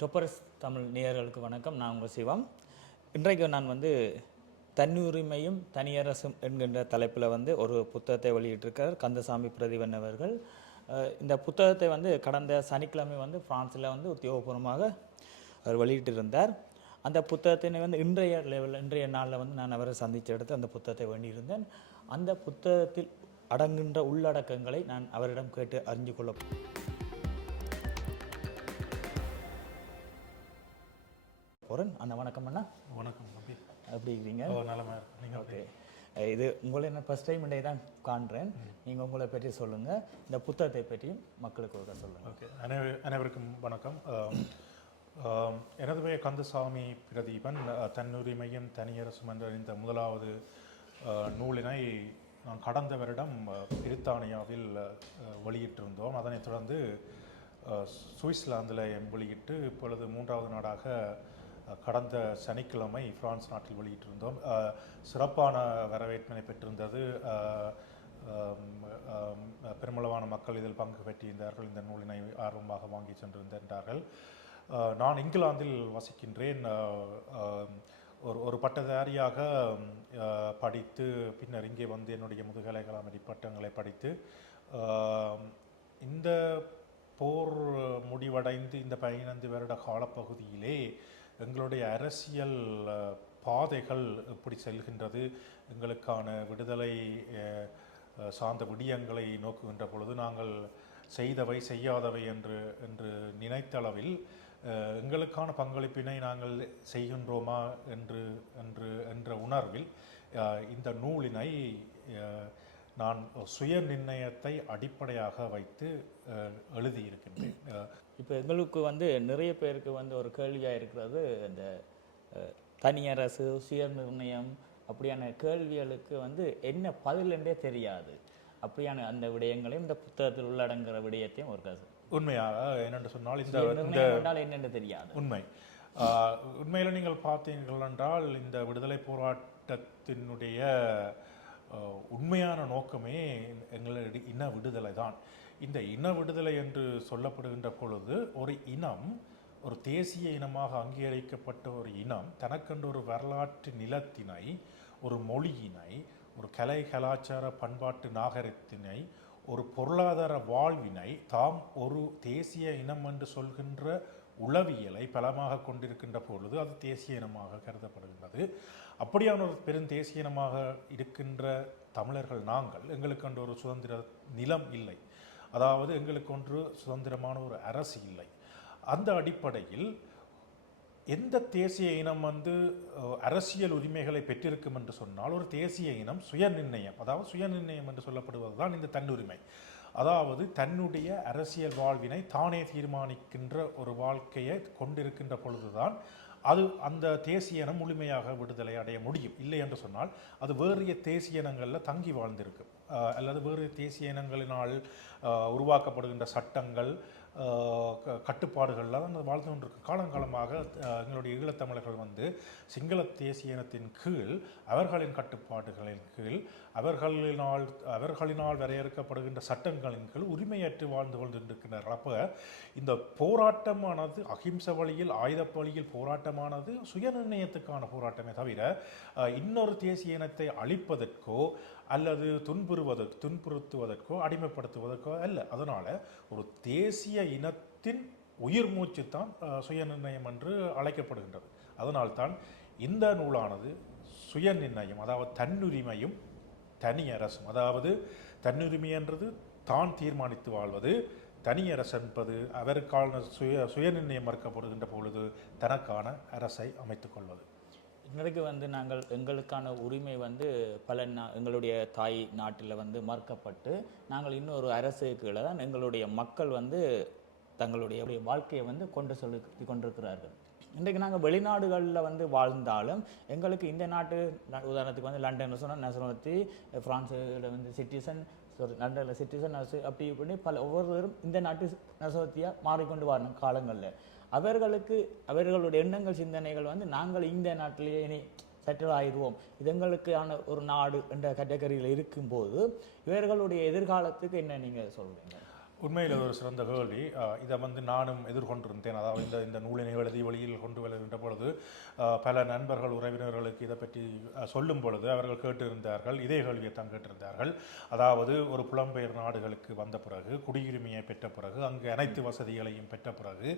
டொப்பரஸ் தமிழ் நேயர்களுக்கு வணக்கம். நான் உங்கள் சிவம். இன்றைக்கு நான் தன்னுரிமையும் தனியரசும் என்கின்ற தலைப்பில் ஒரு புத்தகத்தை வெளியிட்டிருக்கார் கந்தசாமி பிரதீபன் அவர்கள். இந்த புத்தகத்தை கடந்த சனிக்கிழமை பிரான்ஸில் உத்தியோகபூர்வமாக அவர் வெளியிட்டிருந்தார். அந்த புத்தகத்தினை இன்றைய நாளில் நான் அவரை சந்தித்து எடுத்து அந்த புத்தகத்தை வேண்டியிருந்தேன். அந்த புத்தகத்தில் அடங்குகின்ற உள்ளடக்கங்களை நான் அவரிடம் கேட்டு அறிஞ்சு கொள்ள போகிறேன். அந்த வணக்கம் அண்ணா. வணக்கம். எப்படி இருக்கிறீங்க? நீங்கள் ஓகே. இது உங்களை என்ன ஃபஸ்ட் டைம் இன்றைய தான் காண்றேன். நீங்கள் உங்களை பற்றி சொல்லுங்கள், இந்த புத்தகத்தை பற்றியும் மக்களுக்கு ஒரு சொல்லுங்கள். ஓகே. அனைவருக்கும் வணக்கம். எனது பெயர் கந்தசாமி பிரதீபன். தன்னுரிமையும் தனியரசும் என்ற இந்த முதலாவது நூலினை நான் கடந்த வருடம் பிரித்தானியாவில் வெளியிட்டிருந்தோம். அதனைத் தொடர்ந்து சுவிட்சர்லாந்தில் வெளியிட்டு இப்பொழுது மூன்றாவது நாடாக கடந்த சனிக்கிழமை பிரான்ஸ் நாட்டில் வெளியிட்டிருந்தோம். சிறப்பான வரவேற்பினை பெற்றிருந்தது. பெருமளவான மக்கள் இதில் பங்கு பெற்றிருந்தார்கள். இந்த நூலினை ஆர்வமாக வாங்கி சென்றிருந்தார்கள். நான் இங்கிலாந்தில் வசிக்கின்றேன். ஒரு பட்டதாரியாக படித்து பின்னர் இங்கே என்னுடைய முதுகலை கலாமணி பட்டங்களை படித்து இந்த போர் முடிவடைந்து இந்த 15 வருட காலப்பகுதியிலே எங்களுடைய அரசியல் பாதைகள் எப்படி செல்கின்றது, எங்களுக்கான விடுதலை சார்ந்த விடயங்களை நோக்குகின்ற பொழுது நாங்கள் செய்தவை செய்யாதவை என்று நினைத்தளவில் எங்களுக்கான பங்களிப்பினை நாங்கள் செய்கின்றோமா என்ற உணர்வில் இந்த நூலினை நான் சுய நிர்ணயத்தை அடிப்படையாக வைத்து எழுதியிருக்கின்றேன். இப்போ எங்களுக்கு நிறைய பேருக்கு ஒரு கேள்வியாக இருக்கிறது, இந்த தனியரசு சுய நிர்ணயம் அப்படியான கேள்விகளுக்கு என்ன பதிலென்றே தெரியாது. அப்படியான அந்த விடயங்களையும் இந்த புத்தகத்தில் உள்ளடங்குற விடயத்தையும் ஒரு கருத்து. உண்மையாக என்னென்று சொன்னால் என்னென்று தெரியாது. உண்மையில் நீங்கள் பார்த்தீர்கள் என்றால் இந்த விடுதலை போராட்டத்தினுடைய உண்மையான நோக்கமே எங்களுடைய இன விடுதலை தான். இந்த இன விடுதலை என்று சொல்லப்படுகின்ற பொழுது ஒரு இனம், ஒரு தேசிய இனமாக அங்கீகரிக்கப்பட்ட ஒரு இனம் தனக்கென்று ஒரு வரலாற்று நிலத்தினை, ஒரு மொழியினை, ஒரு கலை கலாச்சார பண்பாட்டு நாகரிகத்தினை, ஒரு பொருளாதார வாழ்வினை, தாம் ஒரு தேசிய இனம் என்று சொல்கின்ற உளவியலை பலமாக கொண்டிருக்கின்ற பொழுது அது தேசிய இனமாக கருதப்படுகின்றது. அப்படியான ஒரு பெருந்தேசிய இனமாக இருக்கின்ற தமிழர்கள் நாங்கள், எங்களுக்கென்று ஒரு சுதந்திர நிலம் இல்லை, அதாவது எங்களுக்கொன்று சுதந்திரமான ஒரு அரசு இல்லை. அந்த அடிப்படையில் எந்த தேசிய இனம் அரசியல் உரிமைகளை பெற்றிருக்கும் என்று சொன்னால் ஒரு தேசிய இனம் சுயநிர்ணயம், அதாவது சுயநிர்ணயம் என்று சொல்லப்படுவது தான் இந்த தன்னுரிமை. அதாவது தன்னுடைய அரசியல் வாழ்வினை தானே தீர்மானிக்கின்ற ஒரு வாழ்க்கையை கொண்டிருக்கின்ற பொழுதுதான் அது அந்த தேசிய இனம் முழுமையாக விடுதலை அடைய முடியும். இல்லை என்று சொன்னால் அது வேறிய தேசிய இனங்களில் தங்கி வாழ்ந்திருக்கும், அல்லது வேறு தேசிய இனங்களினால் உருவாக்கப்படுகின்ற சட்டங்கள் கட்டுப்பாடுகள்லாம் தான் வாழ்ந்து கொண்டிருக்கு. காலங்காலமாக எங்களுடைய ஈழத்தமிழர்கள் சிங்கள தேசிய இனத்தின் கீழ், அவர்களின் கட்டுப்பாடுகளின் கீழ், அவர்களினால் வரையறுக்கப்படுகின்ற சட்டங்களின் கீழ் உரிமையற்று வாழ்ந்து கொண்டிருக்கின்றனர். அப்போ இந்த போராட்டமானது அகிம்சை வழியில், ஆயுத வழியில் போராட்டமானது சுயநிர்ணயத்துக்கான போராட்டமே தவிர இன்னொரு தேசிய இனத்தை அழிப்பதற்கோ அல்லது துன்புறுத்துவதற்கோ அடிமைப்படுத்துவதற்கோ அல்ல. அதனால் ஒரு தேசிய இனத்தின் உயிர் மூச்சு தான் சுயநிர்ணயம் என்று அழைக்கப்படுகின்றது. அதனால்தான் இந்த நூலானது சுயநிர்ணயம், அதாவது தன்னுரிமையும் தனியரசும், அதாவது தன்னுரிமை என்றது தான் தீர்மானித்து வாழ்வது, தனியரசு என்பது அவருக்கான சுயநிர்ணயம் மறுக்கப்படுகின்ற பொழுது தனக்கான அரசை அமைத்துக் கொள்வது. இன்றைக்கு நாங்கள் எங்களுக்கான உரிமை எங்களுடைய தாய் நாட்டில் மறுக்கப்பட்டு நாங்கள் இன்னொரு அரசு கீழே தான் எங்களுடைய மக்கள் தங்களுடைய வாழ்க்கையை கொண்டு சொல்லி கொண்டிருக்கிறார்கள். இன்றைக்கு நாங்கள் வெளிநாடுகளில் வாழ்ந்தாலும் எங்களுக்கு இந்த நாட்டு, உதாரணத்துக்கு லண்டன் சொன்னால் நேஷனாலிட்டி, ஃப்ரான்ஸில் சிட்டிசன், லண்டனில் சிட்டிசன் அப்படி இப்படி ஒவ்வொருவரும் இந்த நாட்டு நேஷனாலிட்டியாக மாறிக்கொண்டு வரணும் காலங்களில். அவர்களுடைய எண்ணங்கள் சிந்தனைகள் நாங்கள் இந்த நாட்டிலேயே இனி செட்டில் ஆயிடுவோம், இது எங்களுக்கான ஒரு நாடு என்ற கேட்டகரியில் இருக்கும்போது இவர்களுடைய எதிர்காலத்துக்கு என்ன நீங்கள் சொல்கிறீங்க? உண்மையில் அது ஒரு சிறந்த கேள்வி. இதை நானும் எதிர்கொண்டிருந்தேன். அதாவது இந்த நூலினை எழுதி வெளியில் கொண்டு வருகின்ற பொழுது பல நண்பர்கள் உறவினர்களுக்கு இதை பற்றி சொல்லும் பொழுது அவர்கள் கேட்டிருந்தார்கள், இதே கேள்வியை தான் கேட்டிருந்தார்கள். அதாவது ஒரு புலம்பெயர் நாடுகளுக்கு வந்த பிறகு, குடியுரிமையை பெற்ற பிறகு, அங்கு அனைத்து வசதிகளையும் பெற்ற பிறகு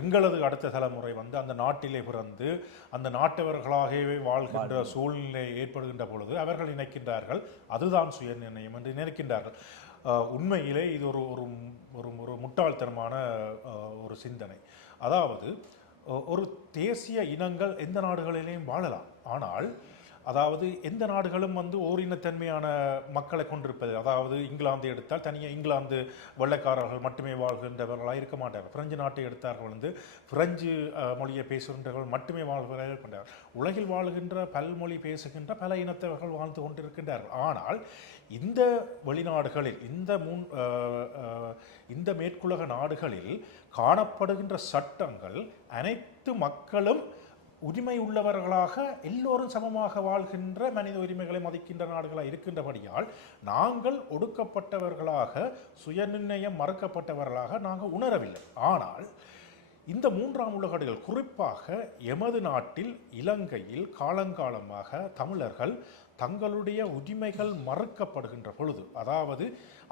எங்களது அடுத்த தலைமுறை அந்த நாட்டிலே பிறந்து அந்த நாட்டவர்களாகவே வாழ்கின்ற சூழ்நிலை ஏற்படுகின்ற பொழுது அவர்கள் நினைக்கின்றார்கள் அதுதான் சுய நிர்ணயம் என்று நினைக்கின்றார்கள். உண்மையிலே இது ஒரு ஒரு ஒரு முட்டாள்தனமான ஒரு சிந்தனை. அதாவது ஒரு தேசிய இனங்கள் எந்த நாடுகளிலேயும் வாழலாம். ஆனால் அதாவது எந்த நாடுகளும் ஓரினத்தன்மையான மக்களை கொண்டிருப்பது. அதாவது இங்கிலாந்து எடுத்தால் தனியாக இங்கிலாந்து வெள்ளைக்காரர்கள் மட்டுமே வாழ்கின்றவர்களாக இருக்க மாட்டார்கள். பிரெஞ்சு நாட்டை எடுத்தார்கள் பிரெஞ்சு மொழியை பேசுகின்றவர்கள் மட்டுமே வாழ்வதாக இருக்கின்றார்கள். உலகில் வாழ்கின்ற பல்மொழி பேசுகின்ற பல இனத்தவர்கள் வாழ்ந்து கொண்டிருக்கின்றார்கள். ஆனால் இந்த வெளிநாடுகளில் இந்த மேற்குலக நாடுகளில் காணப்படுகின்ற சட்டங்கள் அனைத்து மக்களும் உரிமை உள்ளவர்களாக எல்லோரும் சமமாக வாழ்கின்ற மனித உரிமைகளை மதிக்கின்ற நாடுகளாக இருக்கின்றபடியால் நாங்கள் ஒடுக்கப்பட்டவர்களாக சுயநிர்ணயம் மறுக்கப்பட்டவர்களாக நாங்கள் உணரவில்லை. ஆனால் இந்த மூன்றாம் உலக நாடுகள், குறிப்பாக எமது நாட்டில் இலங்கையில் காலங்காலமாக தமிழர்கள் தங்களுடைய உரிமைகள் மறுக்கப்படுகின்ற பொழுது, அதாவது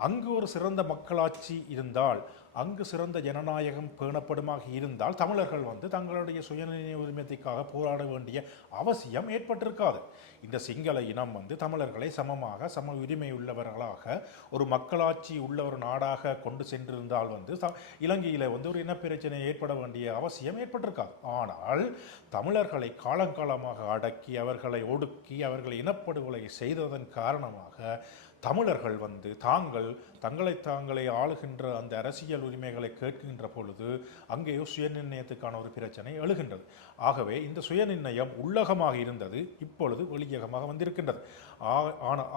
அங்கு ஒரு சிறந்த மக்களாட்சி இருந்தால், அங்கு சிறந்த ஜனநாயகம் பேணப்படுமாக இருந்தால் தமிழர்கள் தங்களுடைய சுயநிர்ணய உரிமைக்காக போராட வேண்டிய அவசியம் ஏற்பட்டிருக்காது. இந்த சிங்கள இனம் தமிழர்களை சமமாக சம உரிமை உள்ளவர்களாக ஒரு மக்களாட்சி உள்ள ஒரு நாடாக கொண்டு சென்றிருந்தால் இலங்கையில் ஒரு இனப்பிரச்சனை ஏற்பட வேண்டிய அவசியம் ஏற்பட்டிருக்காது. ஆனால் தமிழர்களை காலங்காலமாக அடக்கி அவர்களை ஒடுக்கி அவர்களை இனப்படுகொலை செய்ததன் காரணமாக தமிழர்கள் தங்களை ஆளுகின்ற அந்த அரசியல் உரிமைகளை கேட்கின்ற பொழுது அங்கேயோ சுயநிர்ணயத்துக்கான ஒரு பிரச்சனை எழுகின்றது. ஆகவே இந்த சுயநிர்ணயம் உள்ளகமாக இருந்தது, இப்பொழுது வெளியகமாக வந்திருக்கின்றது.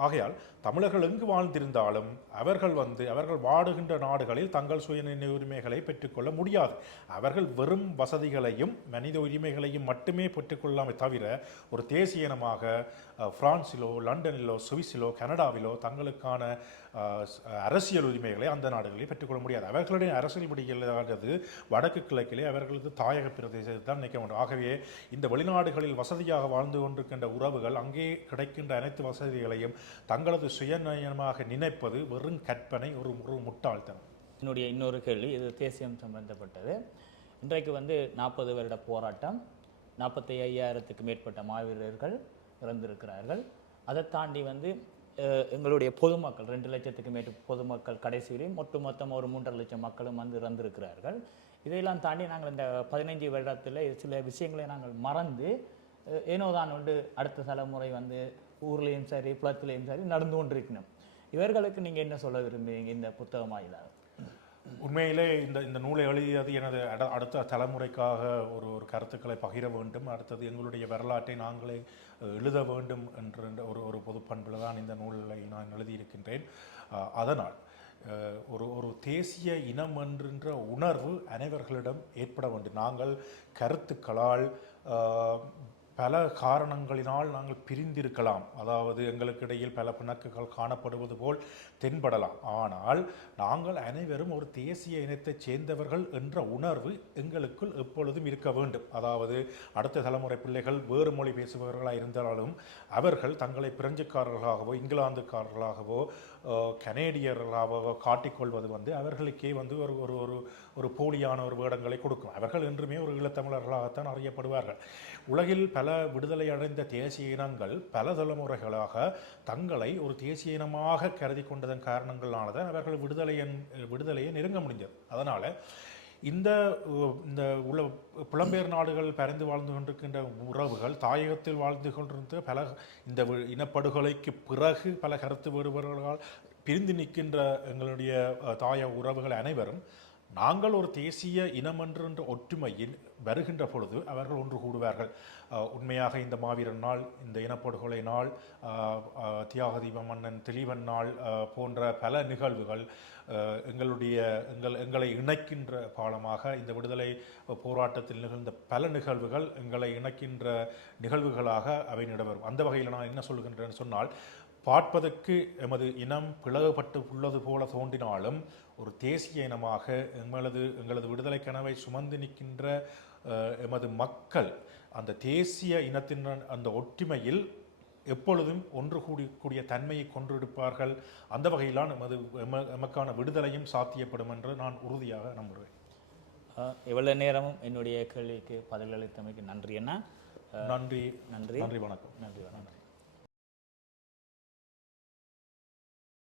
ஆகையால் தமிழர்கள் எங்கு வாழ்ந்திருந்தாலும் அவர்கள் அவர்கள் வாடுகின்ற நாடுகளில் தங்கள் சுயநிர்ணய உரிமைகளை பெற்றுக்கொள்ள முடியாது. அவர்கள் வெறும் வசதிகளையும் மனித உரிமைகளையும் மட்டுமே பெற்றுக்கொள்ளாமே தவிர ஒரு தேசிய இனமாக பிரான்சிலோ, லண்டனிலோ, சுவிஸிலோ, கனடாவிலோ தங்களுக்கான அரசியல் உரிமைகளை அந்த நாடுகளில் பெற்றுக்கொள்ள முடியாது. அவர்களுடைய அரசியல் முடிகிறது வடக்கு கிழக்கிலே அவர்களது தாயக பிரதேசத்தை தான் நிற்க வேண்டும். ஆகவே இந்த வெளிநாடுகளில் வசதியாக வாழ்ந்து கொண்டிருக்கின்ற உறவுகள் அங்கே கிடைக்கின்ற அனைத்து வசதிகளையும் தங்களது சுயநயமாக நினைப்பது வெறும் கற்பனை, ஒரு முட்டாள்தனம். என்னுடைய இன்னொரு கேள்வி, இது தேசியம் சம்பந்தப்பட்டது. இன்றைக்கு 40 வருட போராட்டம், 45,000க்கு மேற்பட்ட மாவீரர்கள் இறந்திருக்கிறார்கள். அதை தாண்டி எங்களுடைய பொதுமக்கள் 2 லட்சத்துக்கு மேற்பட்ட பொதுமக்கள் கடைசி வரை மொத்தம் ஒரு 3.5 லட்சம் மக்களும் இறந்திருக்கிறார்கள். இதையெல்லாம் தாண்டி நாங்கள் இந்த 15 வருடத்தில் சில விஷயங்களை நாங்கள் மறந்து ஏனோதான் அடுத்த தலைமுறை ஊர்லேயும் சரி புலத்திலையும் சரி நடந்து கொண்டிருக்கணும். இவர்களுக்கு நீங்கள் என்ன சொல்ல விரும்புவீங்க இந்த புத்தகம் வாயிலாக? உண்மையிலே இந்த நூலை எழுதியது எனது அடுத்த தலைமுறைக்காக ஒரு கருத்துக்களை பகிர வேண்டும், அடுத்தது எங்களுடைய வரலாற்றை நாங்களே எழுத வேண்டும் என்ற ஒரு பொது பண்பில் தான் இந்த நூலை நான் எழுதியிருக்கின்றேன். அதனால் ஒரு தேசிய இனம் என்கின்ற உணர்வு அனைவர்களிடம் ஏற்பட வேண்டும். நாங்கள் கருத்துக்களால் பல காரணங்களினால் நாங்கள் பிரிந்திருக்கலாம், அதாவது எங்களுக்கு இடையில் பல பிணக்குகள் காணப்படுவது போல் தென்படலாம். ஆனால் நாங்கள் அனைவரும் ஒரு தேசிய இனத்தைச் சேர்ந்தவர்கள் என்ற உணர்வு எங்களுக்குள் எப்பொழுதும் இருக்க வேண்டும். அதாவது அடுத்த தலைமுறை பிள்ளைகள் வேறு மொழி பேசுபவர்களாக இருந்தாலும் அவர்கள் தங்களை பிரெஞ்சுக்காரர்களாகவோ இங்கிலாந்துக்காரர்களாகவோ கனேடியர்களாகவோ காட்டிக்கொள்வது அவர்களுக்கே ஒரு போலியான ஒரு வேடங்களை கொடுக்கும். அவர்கள் என்றுமே ஒரு ஈழத்தமிழர்களாகத்தான் அறியப்படுவார்கள். உலகில் பல விடுதலை அடைந்த தேசிய இனங்கள் பல தலைமுறைகளாக தங்களை ஒரு தேசிய இனமாக கருதி கொண்டதன் காரணங்களானதான் அவர்கள் விடுதலையை நெருங்க முடிஞ்சது. அதனால் இந்த புலம்பெயர் நாடுகள் பறந்து வாழ்ந்து கொண்டிருக்கின்ற உறவுகள் தாயகத்தில் வாழ்ந்து கொண்டிருந்த பல இந்த இனப்படுகொலைக்கு பிறகு பல கருத்து வேறுபாடுகளால் பிரிந்து நிற்கின்ற எங்களுடைய தாய உறவுகள் அனைவரும் நாங்கள் ஒரு தேசிய இனம் என்ற ஒற்றுமையில் வருகின்ற பொழுது அவர்கள் ஒன்று கூடுவார்கள். உண்மையாக இந்த மாவீரன் நாள், இந்த இனப்படுகொலை நாள், தியாக தீப மன்னன் திலீபன் நாள் போன்ற பல நிகழ்வுகள் எங்களை இணைக்கின்ற பாலமாக, இந்த விடுதலை போராட்டத்தில் நிகழ்ந்த பல நிகழ்வுகள் எங்களை இணைக்கின்ற நிகழ்வுகளாக அவை நடைபெறும். அந்த வகையில் நான் என்ன சொல்கின்றேன்னு சொன்னால், பார்ப்பதற்கு எமது இனம் பிளவுபட்டு உள்ளது போல தோன்றினாலும் ஒரு தேசிய இனமாக எங்களது விடுதலை கனவை சுமந்து நிற்கின்ற எமது மக்கள் அந்த தேசிய இனத்தின் அந்த ஒற்றுமையில் எப்பொழுதும் ஒன்று கூடிய தன்மையை கொண்டிருப்பார்கள். அந்த வகையிலான எமக்கான விடுதலையும் சாத்தியப்படும் என்று நான் உறுதியாக நம்புகிறேன். இவ்வளவு நேரமும் என்னுடைய கேள்விக்கு பதிலளித்தமைக்கு நன்றி அண்ணா. நன்றி. நன்றி. நன்றி. வணக்கம். நன்றி. வணக்கம்.